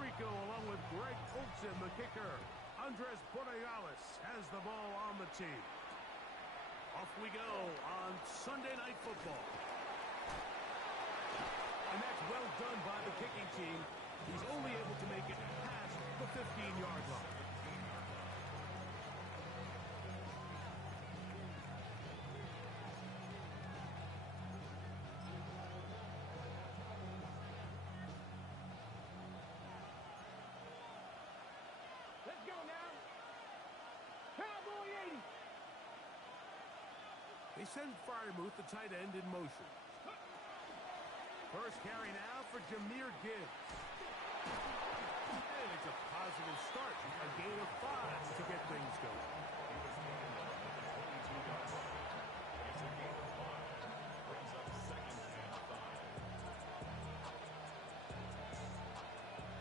Rico, along with Greg Olson, the kicker. Andres Borregales has the ball on the tee. Off we go on Sunday Night Football. And that's well done by the kicking team. He's only able to make it past the 15-yard line. Let's go now. Cowboy 80. They send Freiermuth, the tight end, in motion. First carry now for Jahmyr Gibbs. And it's a positive start. A gain of 5 to get things going.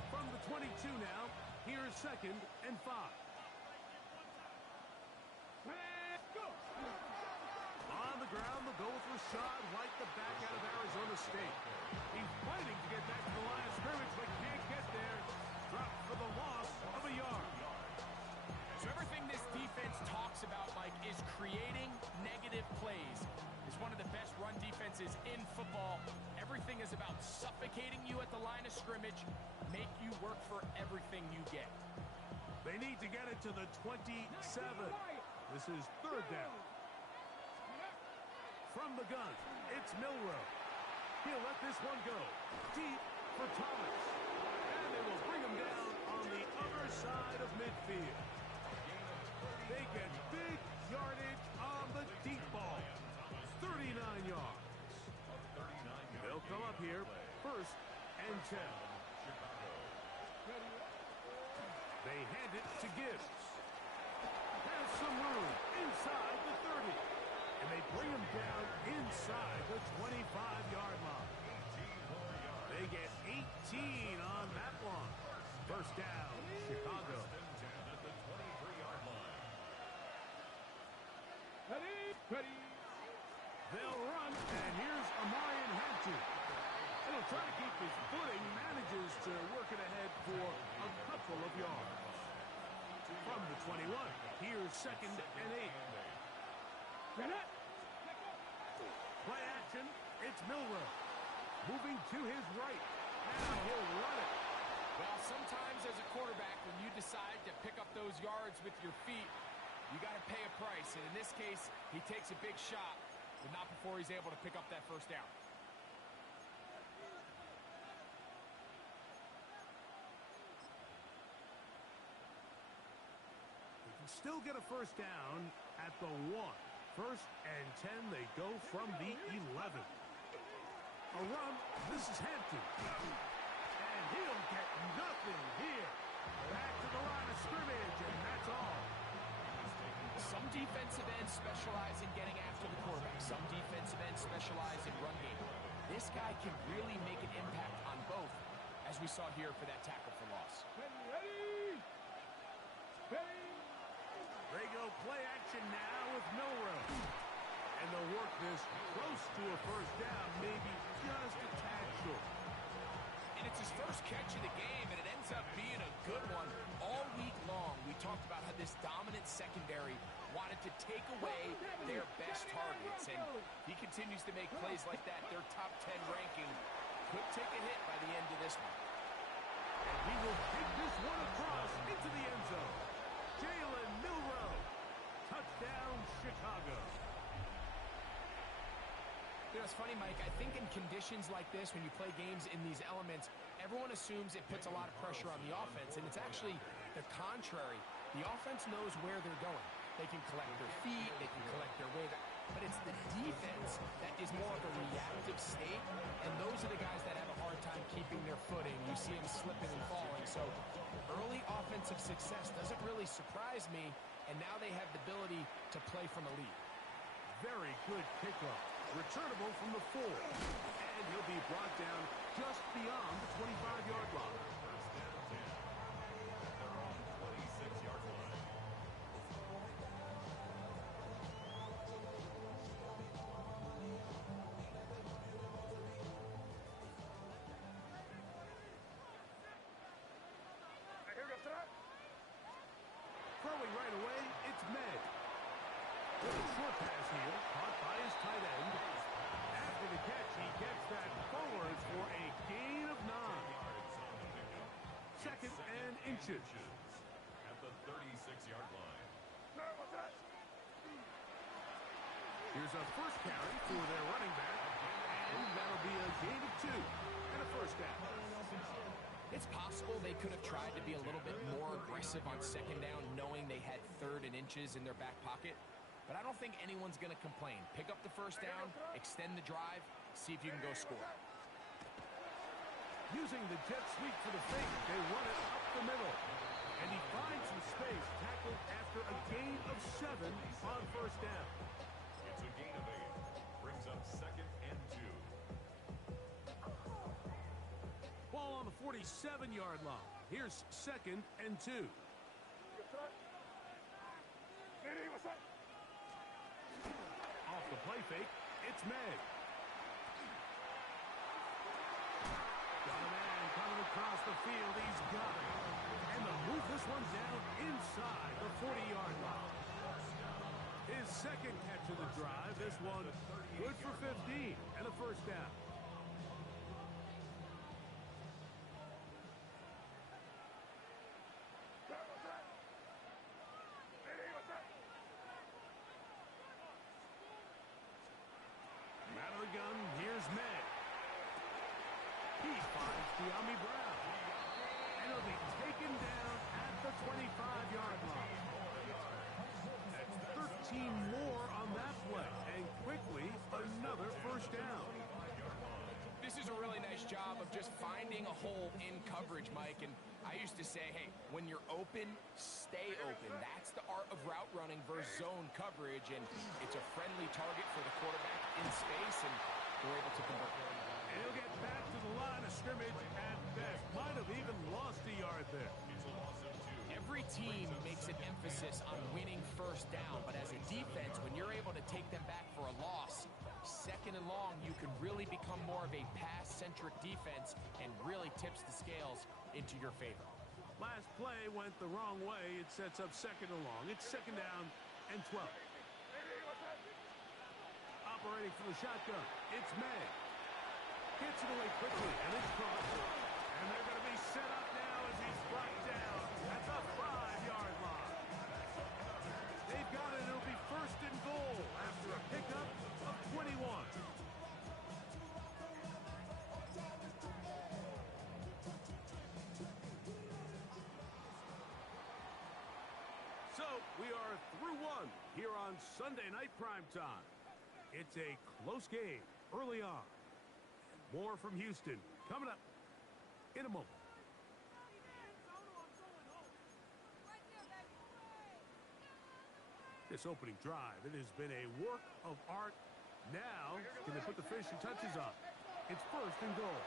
From the 22 now, here's 2nd and 5. Let's go. On the ground, they'll go with Rashad White, the back out of Arizona State. He's fighting to get back to the line of scrimmage, but can't get there. Dropped for the loss of a yard. So everything this defense talks about, Mike, is creating negative plays. It's one of the best run defenses in football. Everything is about suffocating you at the line of scrimmage, make you work for everything you get. They need to get it to the 27. This is 3rd down. From the gun, it's Milroe. He'll let this one go. Deep for Thomas. And they will bring him down on the other side of midfield. They get big yardage on the deep ball. 39 yards. They'll come up here, 1st and 10. They hand it to Gibbs. Has some room inside the 30. And they bring him down inside the 25-yard line. They get 18 on that one. 1st down, Chicago. Ready. They'll run, and here's Amarian Hampton. And he'll try to keep his footing, manages to work it ahead for a couple of yards. From the 21, here's 2nd and 8. Play action, it's Milroe. Moving to his right. Now he'll run it. Well, sometimes as a quarterback, when you decide to pick up those yards with your feet, you got to pay a price. And in this case, he takes a big shot, but not before he's able to pick up that 1st down. They can still get a 1st down at the 1. 1st and 10, they go from the 11. A run, this is Hampton. And he'll get nothing here. Back to the line of scrimmage, and that's all. Some defensive ends specialize in getting after the quarterback. Some defensive ends specialize in run game. This guy can really make an impact on both, as we saw here for that tackle for loss. Ready. They go play action now with Milroe. And they'll work this close to a 1st down, maybe just a tad short. And it's his first catch of the game, and it ends up being a good one. All week long, we talked about how this dominant secondary wanted to take away their best targets. And he continues to make plays like that. Their top 10 ranking could take a hit by the end of this one. And he will take this one across into the end zone. Jalen Milroe. Touchdown, Chicago. You know, it's funny, Mike. I think in conditions like this, when you play games in these elements, everyone assumes it puts a lot of pressure on the offense, and it's actually the contrary. The offense knows where they're going. They can collect their feet, they can collect their weight, but it's the defense that is more of a reactive state, and those are the guys that have a hard time keeping their footing. You see them slipping and falling, so early offensive success doesn't really surprise me, and now they have the ability to play from a lead. Very good kickoff. Returnable from the 4. And he'll be brought down just beyond the 25-yard line. They're on the 26-yard line. inches. At the 36-yard line. Here's a first carry for their running back, and that'll be a gain of 2 and a first down. It's possible they could have tried to be a little bit more aggressive on second down, knowing they had 3rd and inches in their back pocket. But I don't think anyone's going to complain. Pick up the first down, extend the drive, see if you can go score. Using the jet sweep for the fake, they run it up the middle. And he finds some space, tackled after a gain of 7 on first down. It's a gain of 8. Brings up 2nd and 2. Ball on the 47-yard line. Here's 2nd and 2. Off the play fake, it's May. Got a man coming across the field. He's got it. And they'll move this one down inside the 40-yard line. His 2nd catch of the drive. This one good for 15 and a first down. Out of the gun, here's May. He finds De'Ami Brown. And he'll be taken down at the 25-yard line. That's 13 more on that play. And quickly, another first down. This is a really nice job of just finding a hole in coverage, Mike. And I used to say, hey, when you're open, stay open. That's the art of route running versus zone coverage. And it's a friendly target for the quarterback in space, and they're able to convert. And he'll get back to the line of scrimmage at best. Might have even lost a yard there. It's a loss of 2. Every team makes an emphasis on winning first down, but as a defense, when you're able to take them back for a loss, 2nd and long, you can really become more of a pass-centric defense and really tips the scales into your favor. Last play went the wrong way. It sets up 2nd and long. It's 2nd down and 12. Operating from the shotgun, it's May. Gets it away quickly, and it's crossed. And they're going to be set up now as he's brought down at the 5-yard line. They've got it. It'll be 1st and goal after a pickup of 21. So we are through 1 here on Sunday Night Primetime. It's a close game early on. More from Houston coming up in a moment. This opening drive, it has been a work of art. Now, can they put the finishing touches on? It's 1st and goal.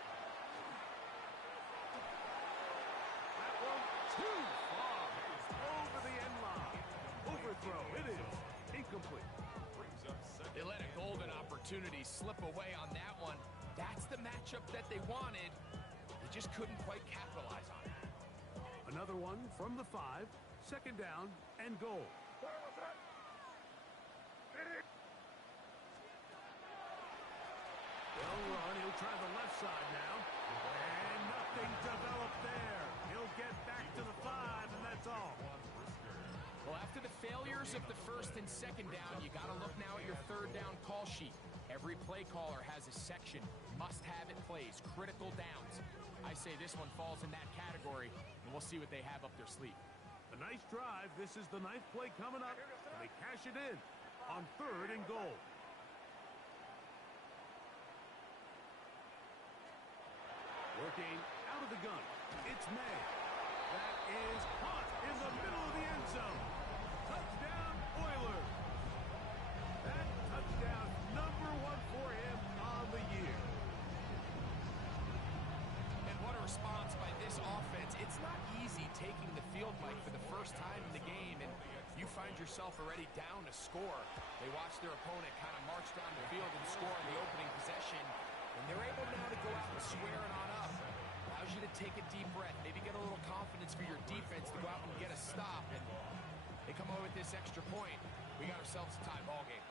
That one too far. Over the end line. Overthrow. It is incomplete. Brings up 2nd. They let a golden opportunity slip away on that one. That's the matchup that they wanted. They just couldn't quite capitalize on it. Another one from the 5. 2nd down and goal. They'll run. He'll try the left side now. And nothing developed there. He'll get back to the 5, and that's all. Well, after the failures of the 1st and 2nd down, you got to look now at your 3rd down call sheet. Every play caller has a section, must-have-it plays, critical downs. I say this one falls in that category, and we'll see what they have up their sleeve. A nice drive. This is the 9th play coming up, and they cash it in on 3rd and goal. Working out of the gun, it's May. That is caught in the middle of the end zone. Touchdown, Oilers. That touchdown, number 1 for him on the year. And what a response by this offense. It's not easy taking the field, Mike, for the first time in the game, and you find yourself already down to score. They watch their opponent kind of march down the field and score on the opening possession, and they're able now to go out and square it on up. Allows you to take a deep breath, maybe get a little confidence for your defense to go out and get a stop, and they come away with this extra point. We got ourselves a tie ball game.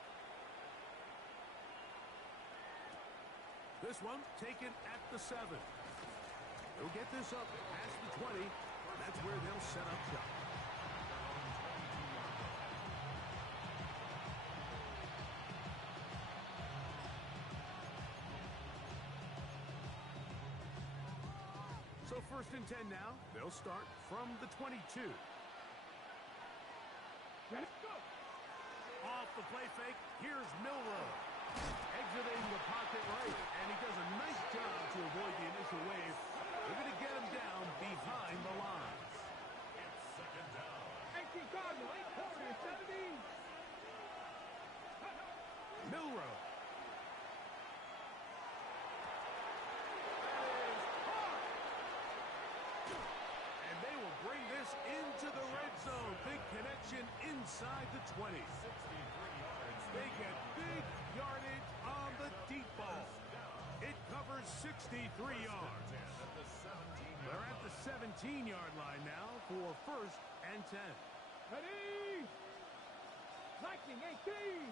This one taken at the 7. He'll get this up past the 20. That's where they'll set up shop. So 1st and 10 now. They'll start from the 22. Let's go. Off the play fake, here's Milroe. Exiting the pocket right, and he does a nice job to avoid the initial wave. They're going to get him down behind the line. It's second down. 18 Cardinal, 840, 17. Milroe. And they will bring this into the red zone. Big connection inside the 20. 63 yards. They get big yardage on the deep ball. It covers 63 yards. At the 17 They're at the 17-yard line now for 1st and 10. Ready. Lightning, 18.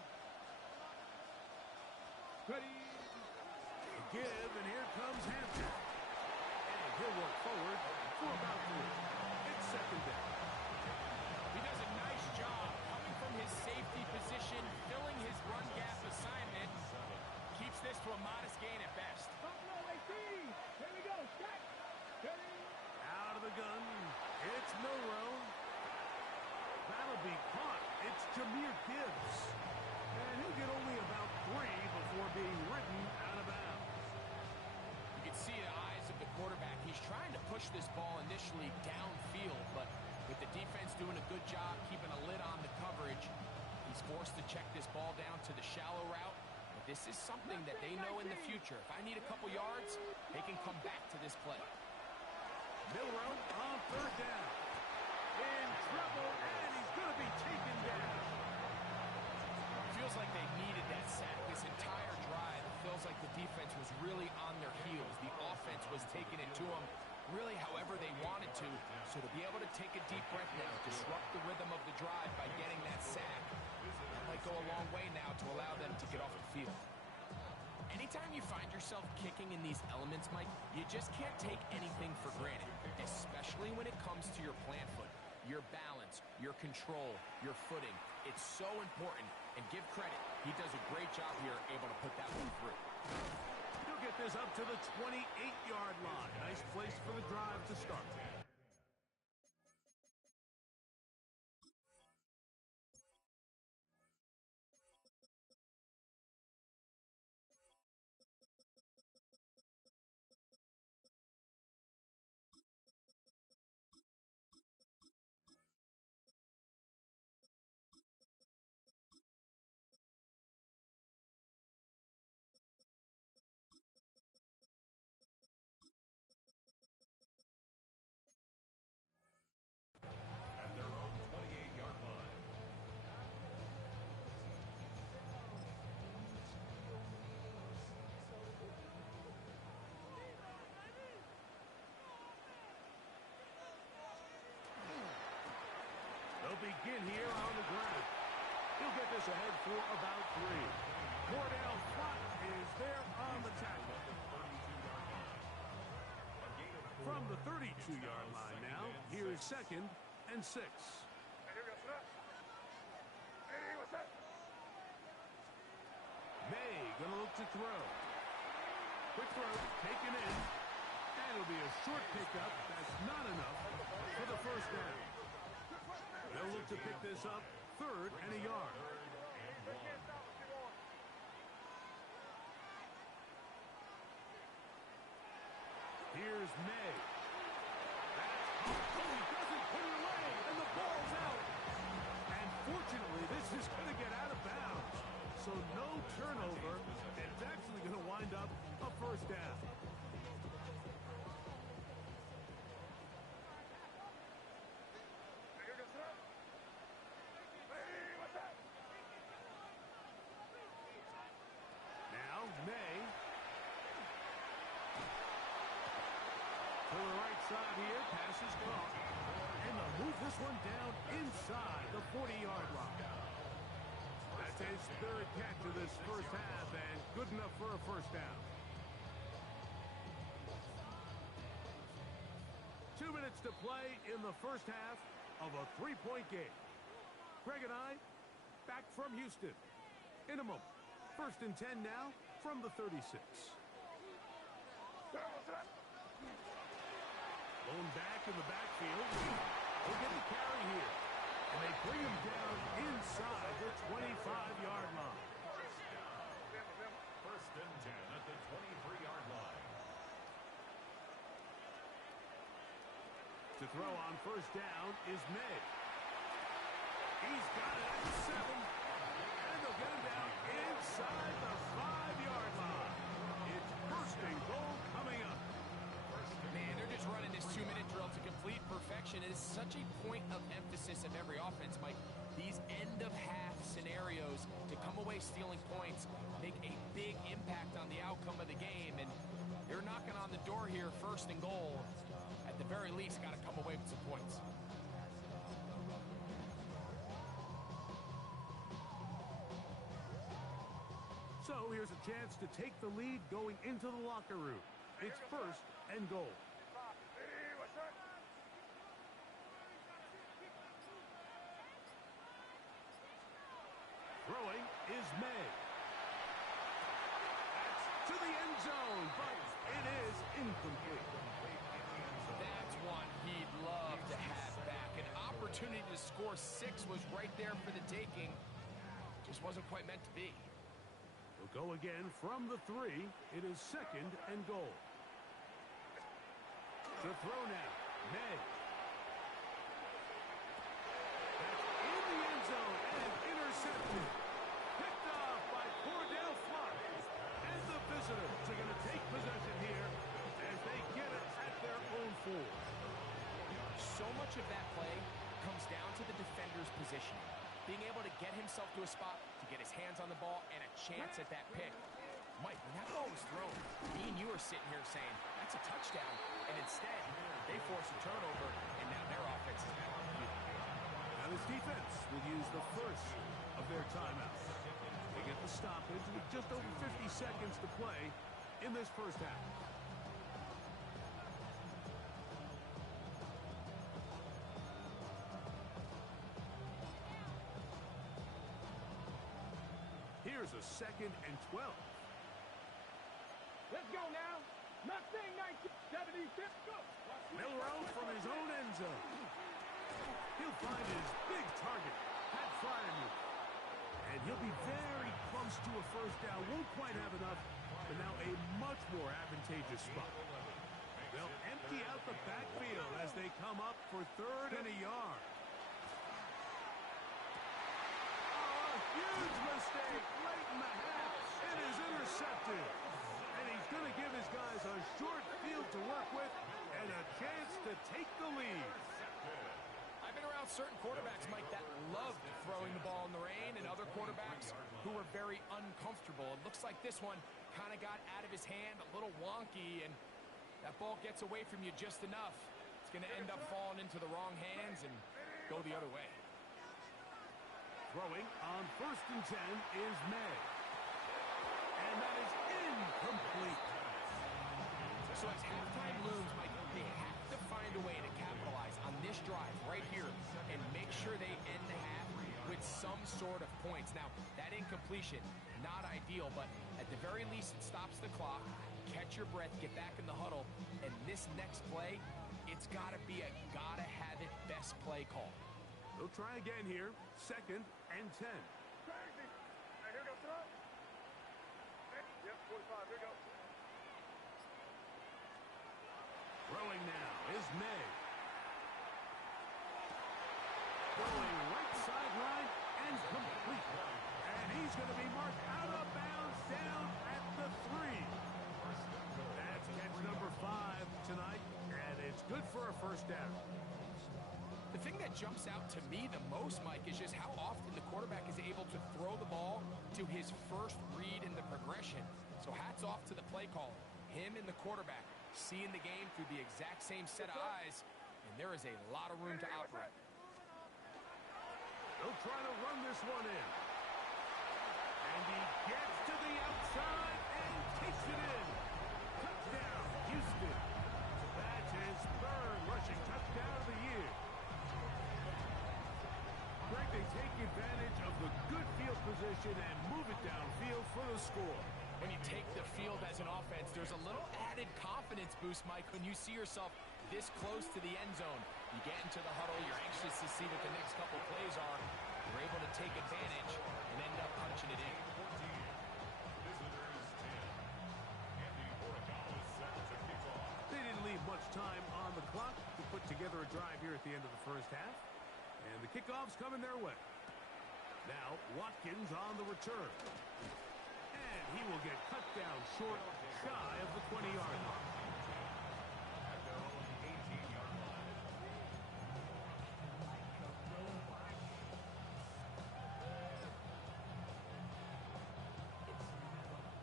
Ready. Give, and here comes Hampton. And he'll work forward for about 3. It's 2nd down. He does a nice job coming from his safety position, filling his run gap assignment. Keeps this to a modest gain at best. Buffalo, 18. Here we go. Check. Ready. Out of the gun. It's Milroe. That'll be caught. It's Jahmyr Gibbs. And he'll get only about 3 before being ridden out of bounds. You can see the eyes of the quarterback. He's trying to push this ball initially downfield, but with the defense doing a good job keeping a lid on the coverage, he's forced to check this ball down to the shallow route. But this is something that they know in the future. If I need a couple yards, they can come back to this play. Milroe on 3rd down. In trouble, and he's going to be taken down. Feels like they needed that sack this entire drive. It feels like the defense was really on their heels. The offense was taking it to them really however they wanted to. So to be able to take a deep breath now, disrupt the rhythm of the drive by getting that sack, that might go a long way now to allow them to get off the field. Anytime you find yourself kicking in these elements, Mike, you just can't take anything for granted, especially when it comes to your plant foot, your balance, your control, your footing. It's so important, and give credit. He does a great job here able to put that one through. He'll get this up to the 28-yard line. Nice place for the drive to start. At their own 28-yard line. They'll begin here on the ground. He'll get this ahead for about 3. Cordell Flott is there on the tackle. From the 32-yard line now, here's 2nd and 6. May gonna look to throw. Quick throw, taken in. And it'll be a short pickup. That's not enough for the 1st down. They'll look to pick this up 3rd and a yard. Here's May. That's he doesn't put it away, and the ball's out. And fortunately, this is going to get out of bounds. So no turnover. It's actually going to wind up a 1st down. Now, May. To the right side here, pass is caught. And they'll move this one down inside the 40-yard line. That's his 3rd catch of this 1st half, and good enough for a 1st down. 2 minutes minutes to play in the first half of a three-point game. Greg and I, back from Houston. In a moment. 1st and 10 now from the 36. Going back in the backfield. He'll get the carry here. And they bring him down inside the 25-yard line. 1st and 10 at the 23-yard line. To throw on 1st down is May. He's got it at the 7. And they'll get him down inside the 5-yard line. It's 1st and goal coming up. Man, they're just running this 2-minute drill to complete perfection. It is such a point of emphasis of every offense, Mike. These end-of-half scenarios to come away stealing points make a big impact on the outcome of the game. And they're knocking on the door here, 1st and goal. At the very least, got to come away with some points. So here's a chance to take the lead going into the locker room. It's 1st and goal. Throwing is May. That's to the end zone, but it is incomplete. That's one he'd love to have back. An opportunity to score 6 was right there for the taking. Just wasn't quite meant to be. We'll go again from the 3. It is 2nd and goal. To throw now, May. That's in the end zone and intercepted. Picked off by Cordell Flock. And the visitors are going to take possession here as they get it at their own 4. So much of that play comes down to the defender's positioning. Being able to get himself to a spot, to get his hands on the ball, and a chance at that pick. Mike, when that ball was thrown, me and you are sitting here saying, that's a touchdown. And instead, they force a turnover, and now their offense is back on the field. Now this defense will use the first of their timeouts. They get the stoppage with just over 50 seconds to play in this first half. Here's a 2nd and 12. Let's go now. Nothing 1976. Go. Milrow from his own end zone. He'll find his big target, Pat Fryermuth. And he'll be very close to a 1st down. Won't quite have enough, but now a much more advantageous spot. They'll empty out the backfield as they come up for 3rd and a yard. Oh, a huge mistake late in the half. It is intercepted. And he's going to give his guys a short field to work with and a chance to take the lead. I've been around certain quarterbacks, Mike, that loved throwing the ball in the rain, and other quarterbacks who were very uncomfortable. It looks like this one kind of got out of his hand, a little wonky, and that ball gets away from you just enough. It's going to end up falling into the wrong hands and go the other way. Throwing on 1st and 10 is May. And that is incomplete. So as halftime looms, Mike, they have to find a way to capitalize on this drive right here and make sure they end the half with some sort of points. Now, that incompletion, not ideal, but at the very least, it stops the clock. Catch your breath, get back in the huddle, and this next play, it's got to be a gotta-have-it best play call. They'll try again here. 2nd and 10. Crazy. Hey, here goes throw. Yep, 45. Here goes. Throwing now is May. Going right sideline and complete. And he's going to be marked out of bounds down at the 3. That's catch number 5 tonight, and it's good for a 1st down. The thing that jumps out to me the most, Mike, is just how often the quarterback is able to throw the ball to his first read in the progression. So hats off to the play caller. Him and the quarterback seeing the game through the exact same set of eyes, and there is a lot of room to operate. They'll try to run this one in. And he gets to the outside and takes it in. Touchdown, Houston. That's his 3rd rushing touchdown position and move it downfield for the score. When you take the field as an offense, there's a little added confidence boost, Mike, when you see yourself this close to the end zone. You get into the huddle, you're anxious to see what the next couple plays are. You're able to take advantage and end up punching it in. 14, visitors 10. Andy Horikawa is set to kick off. They didn't leave much time on the clock to put together a drive here at the end of the first half. And the kickoff's coming their way. Now, Watkins on the return. And he will get cut down short, shy of the 20-yard line. At their own 18-yard line.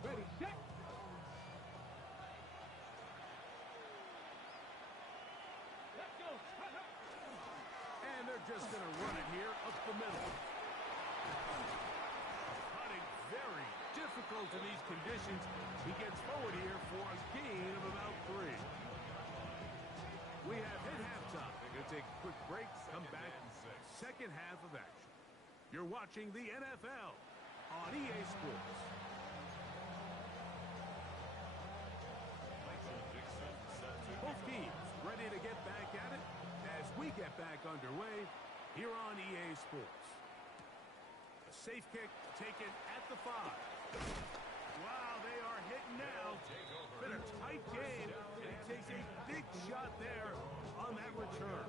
Ready, set. Let's go. And they're just going to run it here up the middle. Cutting very difficult in these conditions. He gets forward here for a gain of about 3. We have hit halftime. They're going to take a quick break, come back, second half of action. You're watching the NFL on EA Sports. Both teams ready to get back at it as we get back underway here on EA Sports. A safe kick taken at the 5. Wow, they are hitting now. Been a tight game, and he takes a big shot there on that return.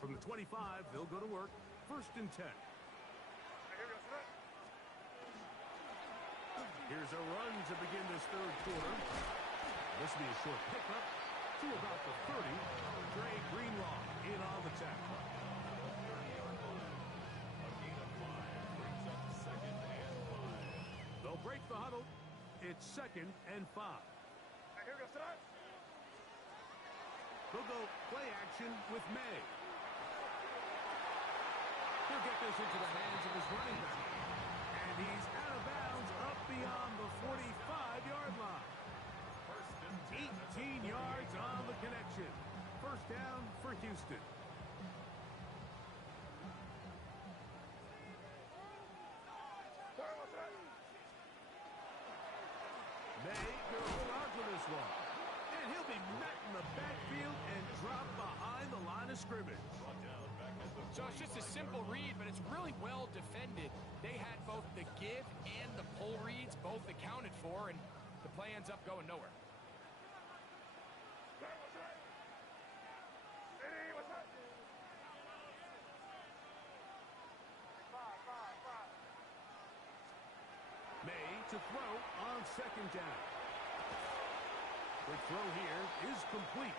From the 25, they'll go to work. 1st and 10. Here's a run to begin this third quarter. This will be a short pickup to about the 30. Dre Greenlaw in on the tackle. A gain of 5 brings up 2nd and 5. They'll break the huddle. It's 2nd and 5. Here we go, son. They'll go play action with May. He'll get this into the hands of his running back. And he's out of bounds up beyond the 45-yard line. 18 yards on the connection. 1st down for Houston. May will hold on to this one. And he'll be met in the backfield and dropped behind the line of scrimmage. So it's just a simple read, but it's really well defended. They had both the give and the pull reads, both accounted for, and the play ends up going nowhere. May to throw on 2nd down. The throw here is complete.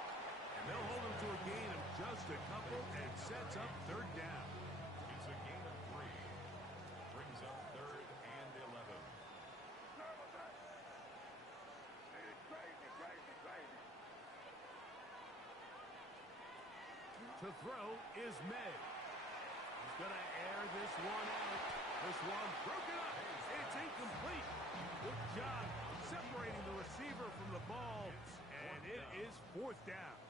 And they'll hold him to a gain of just a couple and sets up 3rd down. It's a gain of 3. Brings up 3rd and 11. To throw is May. He's going to air this one out. This one broken up. It's incomplete. Good job separating the receiver from the ball. And it is 4th down.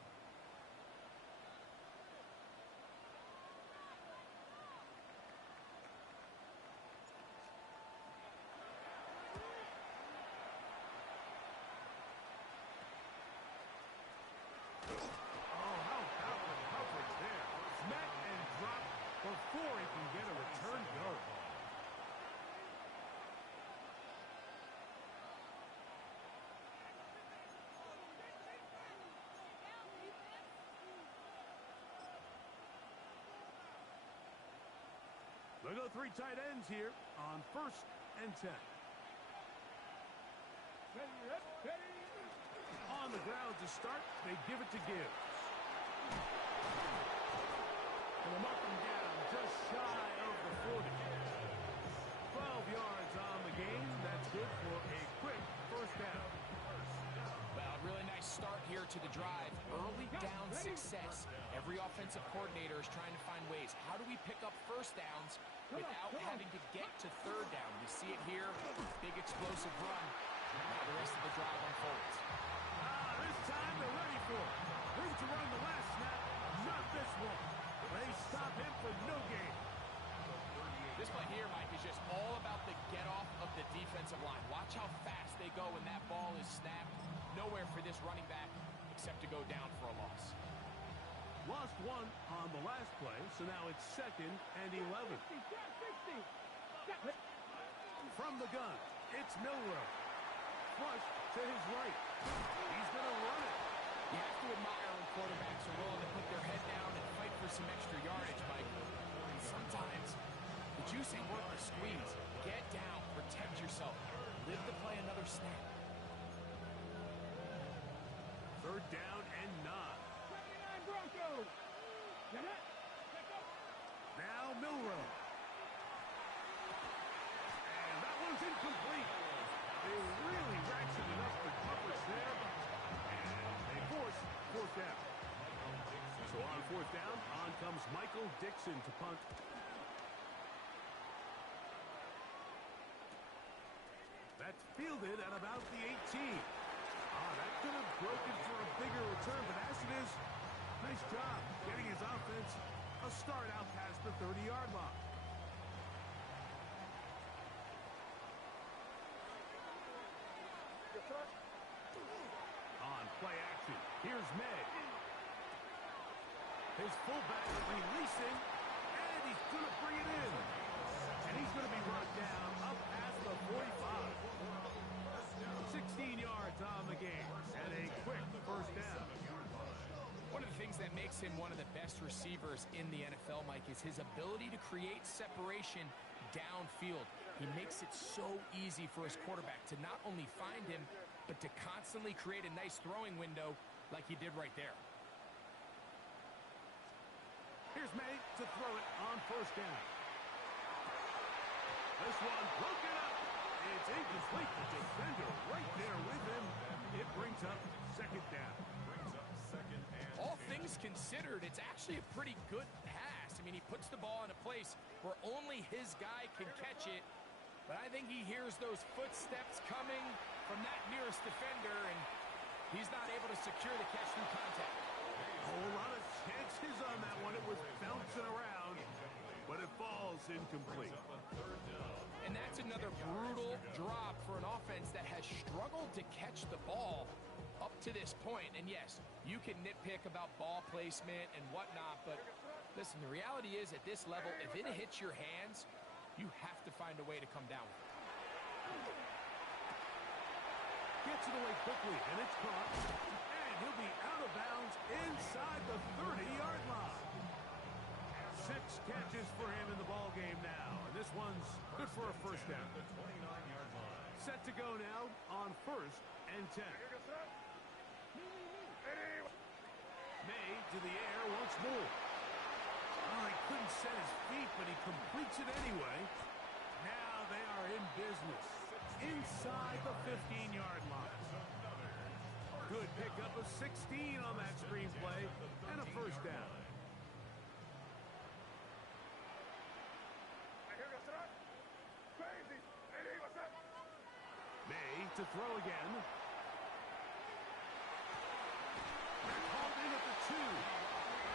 Before he can get a return go. They'll go 3 tight ends here on 1st and 10. On the ground to start, they give it to Gibbs. And they'll mark him down just shy of the 40. 12 yards on the game. That's good for a quick 1st down. Well, really nice start here to the drive. Early down success Every offensive coordinator is trying to find ways. How do we pick up first downs without having to get to third down? We see it here. Big explosive run. Now the rest of the drive unfolds. This time they're ready for it. Room to run the last snap. Not this one. They stop him for no gain. This play here, Mike, is just all about the get-off of the defensive line. Watch how fast they go when that ball is snapped. Nowhere for this running back except to go down for a loss. Lost one on the last play, so now it's 2nd and 11. From the gun, it's Milroe. Flush to his right. He's going to run it. You have to admire when quarterbacks are willing to put their head down and fight for some extra yardage, Mike. And sometimes the juice ain't worth the squeeze. Get down, protect yourself, live to play another snap. 3rd down and 9. Broncos. Now Milroe. And that one's incomplete. They really ratcheted up the coverage there. And they force 4th down. So on 4th down, on comes Michael Dixon to punt. That's fielded at about the 18. That could have broken for a bigger return, but as it is, nice job getting his offense a start out past the 30-yard line. On play action, here's May. His fullback releasing, and he's going to bring it in. And he's going to be brought down up past the 45. 16 yards on the game, and a quick 1st down. One of the things that makes him one of the best receivers in the NFL, Mike, is his ability to create separation downfield. He makes it so easy for his quarterback to not only find him, but to constantly create a nice throwing window like he did right there. Here's May to throw it on 1st down. This one broken up. It's incomplete. The defender right there with him. It brings up 2nd down. All things considered, it's actually a pretty good pass. I mean, he puts the ball in a place where only his guy can catch it. But I think he hears those footsteps coming from that nearest defender, and he's not able to secure the catch through contact. A whole lot of chances on that one. It was bouncing around, but it falls incomplete. And that's another brutal drop for an offense that has struggled to catch the ball up to this point. And yes, you can nitpick about ball placement and whatnot, but listen, the reality is at this level, if it hits your hands, you have to find a way to come down with it. Gets it away quickly, and it's caught. And he'll be out of bounds inside the 30-yard line. 6 catches for him in the ball game now. And this one's good for a 1st down. Set to go now on 1st and 10. May to the air once more. Oh, he couldn't set his feet, but he completes it anyway. Now they are in business inside the 15-yard line. Good pickup of 16 on that screenplay and a 1st down. May to throw again. Called in at the 2.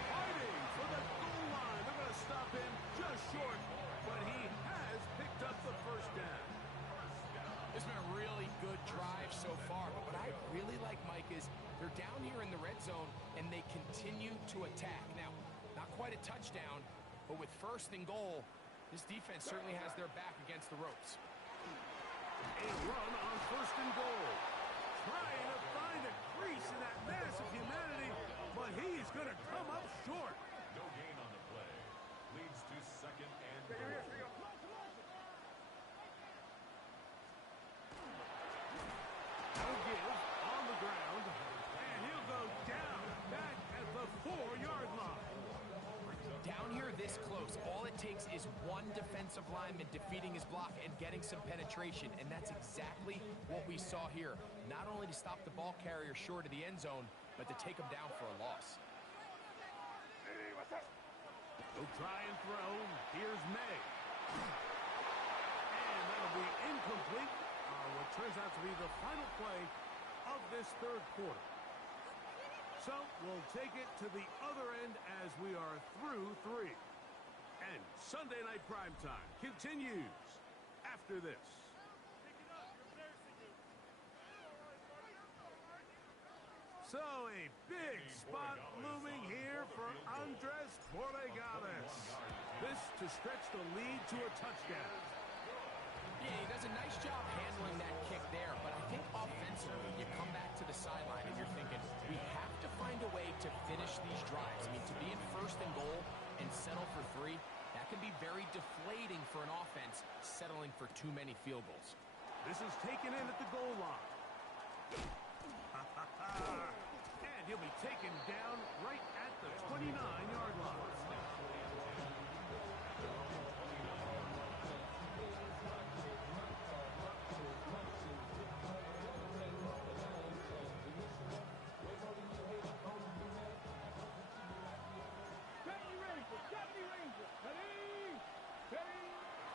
Fighting for the goal line. They're going to stop him just short, but he has picked up the 1st down. It's been a really good drive so far, but what I really like, Mike, is they're down here in the red zone, and they continue to attack. Now, not quite a touchdown, but with 1st and goal, this defense certainly has their back against the ropes. A run on 1st and goal. Trying to find a crease in that mass of humanity, but he's going to come up short. No gain on the play. Leads to 2nd and goal. He'll give on the ground, and he'll go down back at the 4-yard line. Down here this close, all it takes is one defensive lineman defeating his block and getting some penetration, and that's exactly what we saw here. Not only to stop the ball carrier short of the end zone, but to take him down for a loss. He'll try and throw. Here's May. And that'll be incomplete. What turns out to be the final play of this third quarter. So we'll take it to the other end as we are through 3. And Sunday Night Primetime continues after this. So a big spot looming here for Andres Borregales. This to stretch the lead to a touchdown. Yeah, he does a nice job handling that kick there, but I think offensively, you come back to the sideline and you're thinking, we have to find a way to finish these drives. I mean, to be in first and goal and settle for 3, that can be very deflating for an offense settling for too many field goals. This is taken in at the goal line. And he'll be taken down right at the 29-yard line.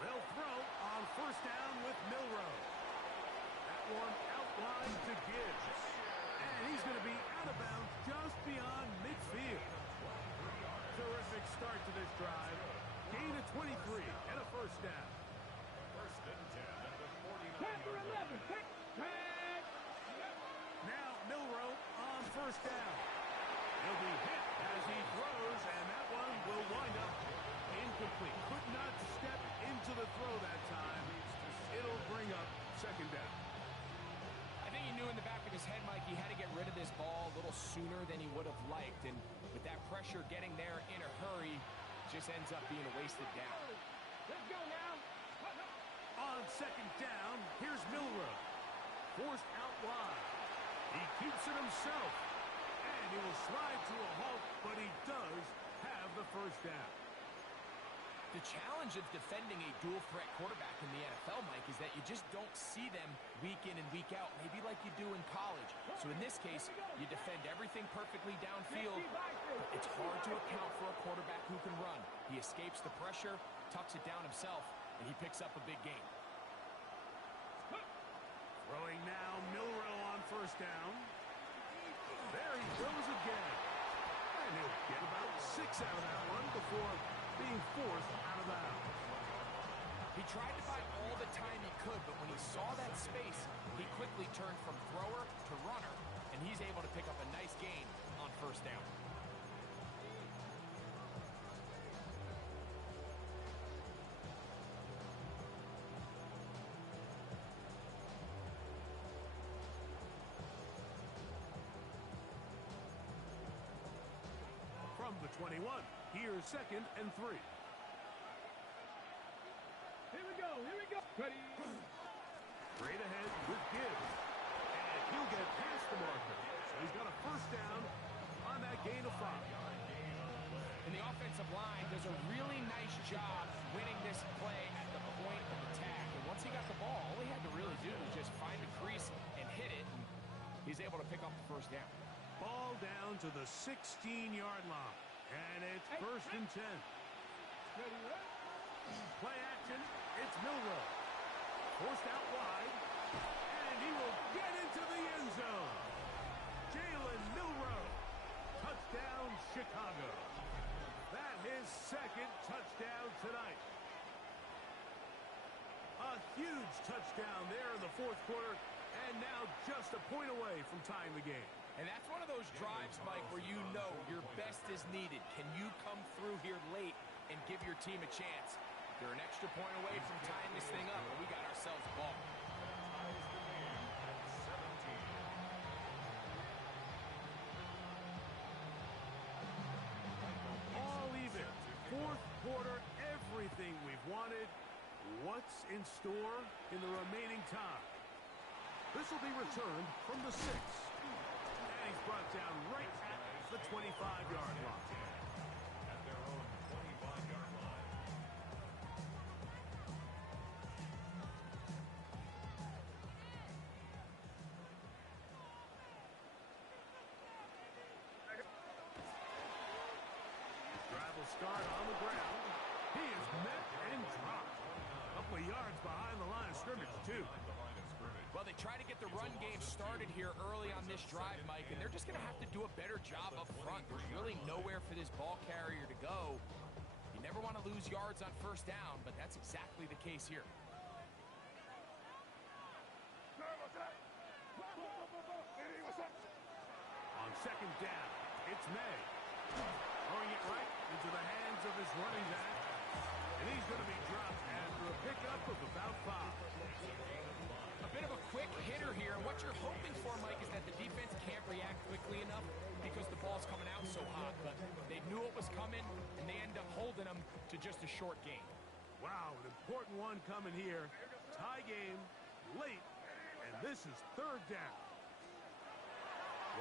They'll throw on first down with Milroe. That one outlined to Gibbs. And he's going to be out of bounds just beyond midfield. Terrific start to this drive. Gain of 23 and a first down. First and 10 at the 49-yard line. Now Milroe on first down. He'll be hit as he throws, and that one will wind up incomplete. Could not step into the throw that time. It'll bring up second down. I think he knew in the back of his head, Mike, he had to get rid of this ball a little sooner than he would have liked. And with that pressure getting there in a hurry, just ends up being a wasted down. Let's go now. On second down, here's Milroe. Forced out wide. He keeps it himself. And he will slide to a halt, but he does have the first down. The challenge of defending a dual-threat quarterback in the NFL, Mike, is that you just don't see them week in and week out, maybe like you do in college. So in this case, you defend everything perfectly downfield, but it's hard to account for a quarterback who can run. He escapes the pressure, tucks it down himself, and he picks up a big gain. Throwing now, Milroe on first down. There he goes again. And he'll get about 6 out of that one before being forced out of bounds. He tried to buy all the time he could, but when he saw that space, he quickly turned from thrower to runner, and he's able to pick up a nice gain on first down. From the 21, here's second and 3. Here we go. Ready. Straight ahead with Gibbs. And he'll get past the marker. So he's got a first down on that gain of 5. And the offensive line does a really nice job winning this play at the point of attack. And once he got the ball, all he had to really do was just find a crease and hit it. And he's able to pick up the first down. Ball down to the 16-yard line. And it's first and 10. Play action. It's Milroe. Forced out wide. And he will get into the end zone. Jalen Milroe. Touchdown, Chicago. That his second touchdown tonight. A huge touchdown there in the fourth quarter. And now just a point away from tying the game. And that's one of those drives, Mike, where you know your best is needed. Can you come through here late and give your team a chance? They're an extra point away from tying this thing up, and we got ourselves a ball. All even. Fourth quarter, everything we've wanted. What's in store in the remaining time? This will be returned from the 6. And he's brought down right at the 25-yard line. At their own 25-yard line. He's yards behind the line of scrimmage, too. Well, they try to get the run game started here early on this drive, Mike, and they're just going to have to do a better job up front. There's really nowhere for this ball carrier to go. You never want to lose yards on first down, but that's exactly the case here. On second down, it's May. Throwing it right into the hands of his running back. And he's going to be dropped after a pickup of about 5. A bit of a quick hitter here. What you're hoping for, Mike, is that the defense can't react quickly enough because the ball's coming out so hot. But they knew it was coming, and they end up holding them to just a short gain. Wow, an important one coming here. Tie game, late, and this is third down.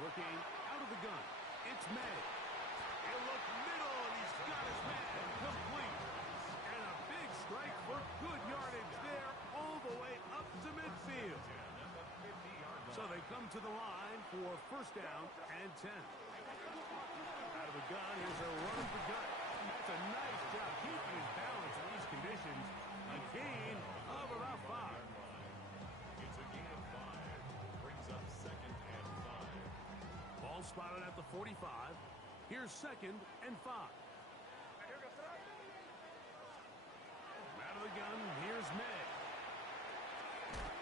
Working out of the gun, it's May. He'll look middle, and he's got his man complete. And a big strike for good yardage there, all the way up to midfield. So they come to the line for first down and 10. Out of the gun, here's a run of the gut. That's a nice job keeping his balance in these conditions. A gain of about 5. It's a gain of 5. Brings up second and 5. Ball spotted at the 45. Here's second and 5. Out of the gun, here's May.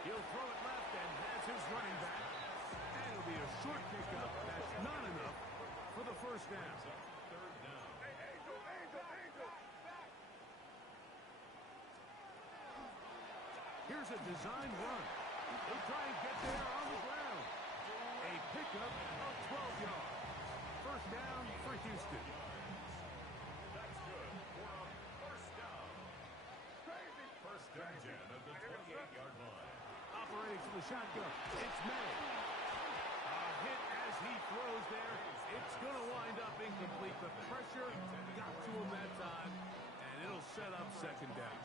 He'll throw it left and has his running back. And it'll be a short pickup. That's not enough for the first down. Third down. Here's a design run. He'll try and get there on the ground. A pickup of 12 yards. First down for Houston. That's good for a first down. First down, 10 at the 28-yard line. Operating from the shotgun, it's May. A hit as he throws there. It's going to wind up incomplete. The pressure got to him that time, and it'll set up second down.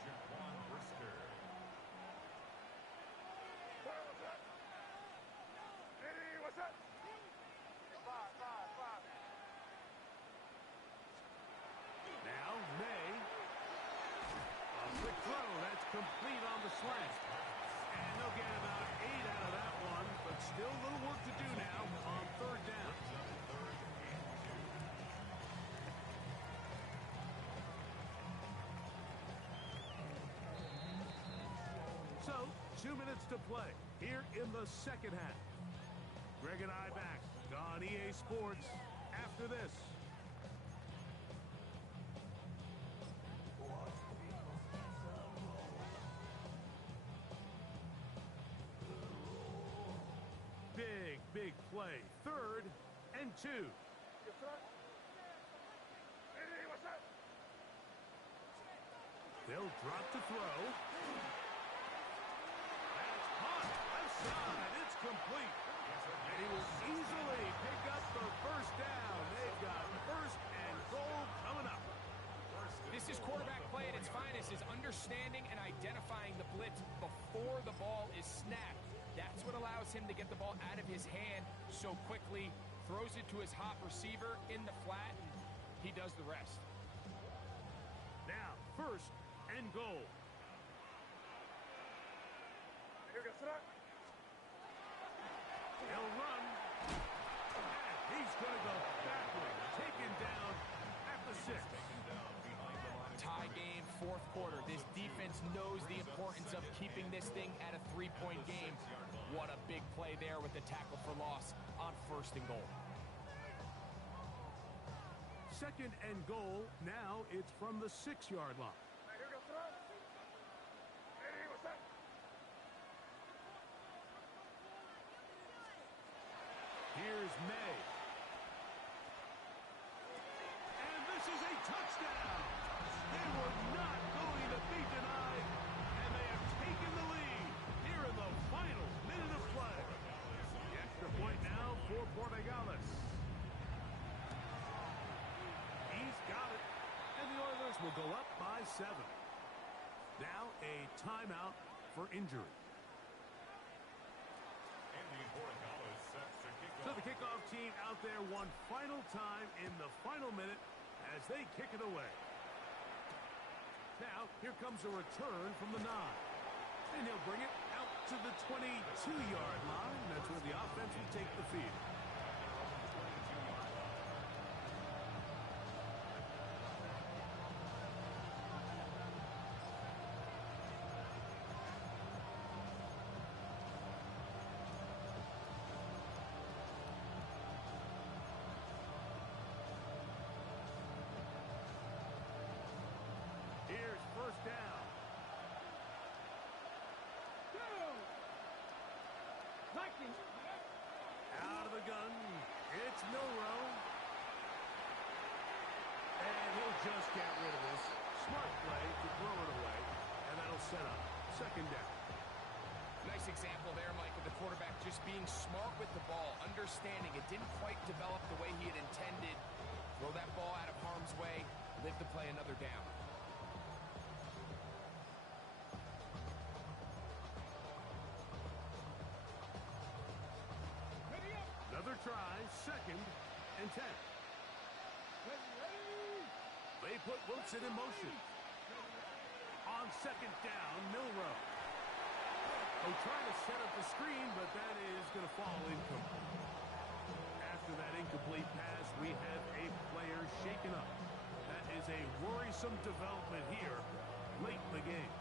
Now, May. A quick throw. That's complete on the slant. And they'll get about 8 out of that one, but still a little work to do now on third down. So, 2 minutes to play here in the second half. Greg and I back on EA Sports after this. Big play. Third and 2. They'll drop to throw. That's caught. Left side. It's complete. And he will easily pick up the first down. They've got first and goal coming up. This is quarterback play at its finest, is understanding and identifying the blitz before the ball is snapped. That's what allows him to get the ball out of his hand so quickly, throws it to his hot receiver in the flat, and he does the rest. Now, first and goal. He'll run. And he's going to go backward, taken down at the 6. Tie game, fourth quarter. This defense knows the importance of keeping this thing at a 3-point game. What a big play there with the tackle for loss on first and goal. Second and goal. Now it's from the 6-yard line. Here's May. And this is a touchdown. They were not going to be denied, and they have taken the lead here in the final minute of play. The extra point now for Portugales. He's got it, and the Oilers will go up by 7. Now a timeout for injury. So the kickoff team out there one final time in the final minute as they kick it away. Now, here comes a return from the 9. And he'll bring it out to the 22-yard line. That's where the offense will take the field. Here's first down. Out of the gun, it's Milrow. And he'll just get rid of this. Smart play to throw it away. And that'll set up second down. Nice example there, Mike, of the quarterback just being smart with the ball, understanding it didn't quite develop the way he had intended. Throw that ball out of harm's way, live to play another down. Another try, second and 10. They put Wilson in motion. On second down, Milrow. They try to set up the screen, but that is going to fall incomplete. After that incomplete pass, we have a player shaken up. That is a worrisome development here late in the game.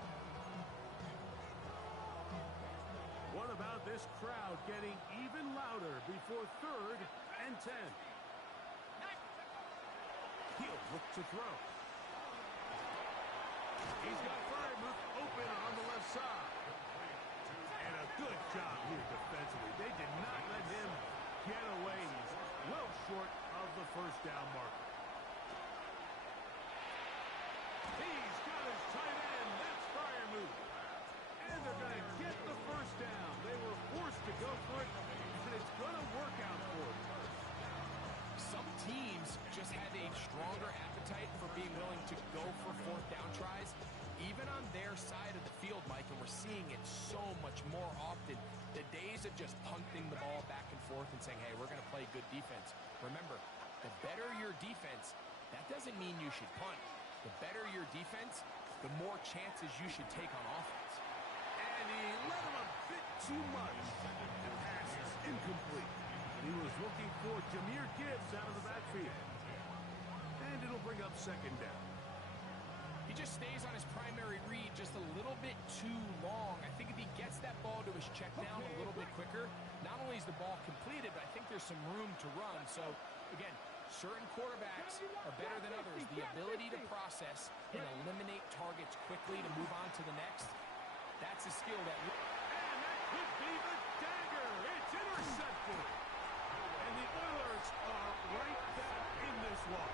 What about this crowd getting even louder before third and 10? He'll look to throw. He's got Frymouth open on the left side. And a good job here defensively. They did not let him get away. He's well short of the first down marker. He's got his tight end. That's Frymouth. And they're going to get the first down. They were forced to go for it, and it's going to work out for them. Some teams just had a stronger appetite for being willing to go for fourth down tries, even on their side of the field, Mike, and we're seeing it so much more often. The days of just punting the ball back and forth and saying, hey, we're going to play good defense. Remember, the better your defense, that doesn't mean you should punt. The better your defense, the more chances you should take on offense. And he let him a bit too much. The pass is incomplete. He was looking for Jahmyr Gibbs out of the backfield. And it'll bring up second down. He just stays on his primary read just a little bit too long. I think if he gets that ball to his check down a little bit quicker, not only is the ball completed, but I think there's some room to run. So, again, certain quarterbacks are better than others. The ability to process and eliminate targets quickly to move on to the next, that's a skill that... And that could be the dagger. It's intercepted. And the Oilers are right back in this one.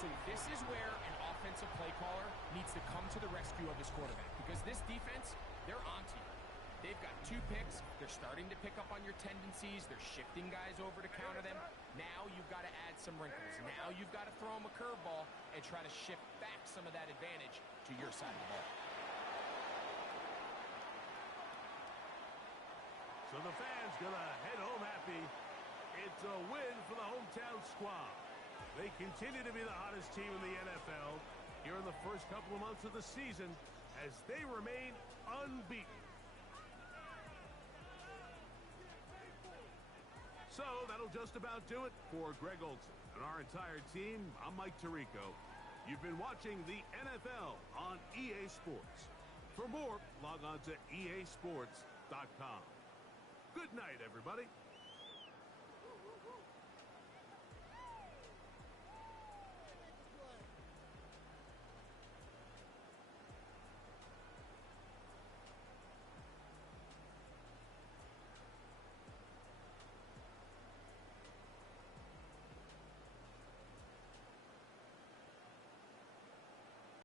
So this is where an offensive play caller needs to come to the rescue of his quarterback, because this defense, they're onto you. They've got 2 picks. They're starting to pick up on your tendencies. They're shifting guys over to counter them. Now you've got to add some wrinkles. Now you've got to throw them a curveball and try to shift back some of that advantage to your side of the ball. So the fans gonna head home happy. It's a win for the hometown squad. They continue to be the hottest team in the NFL here in the first couple of months of the season as they remain unbeaten. So that'll just about do it for Greg Olson and our entire team. I'm Mike Tirico. You've been watching the NFL on EA Sports. For more, log on to easports.com. Good night, everybody.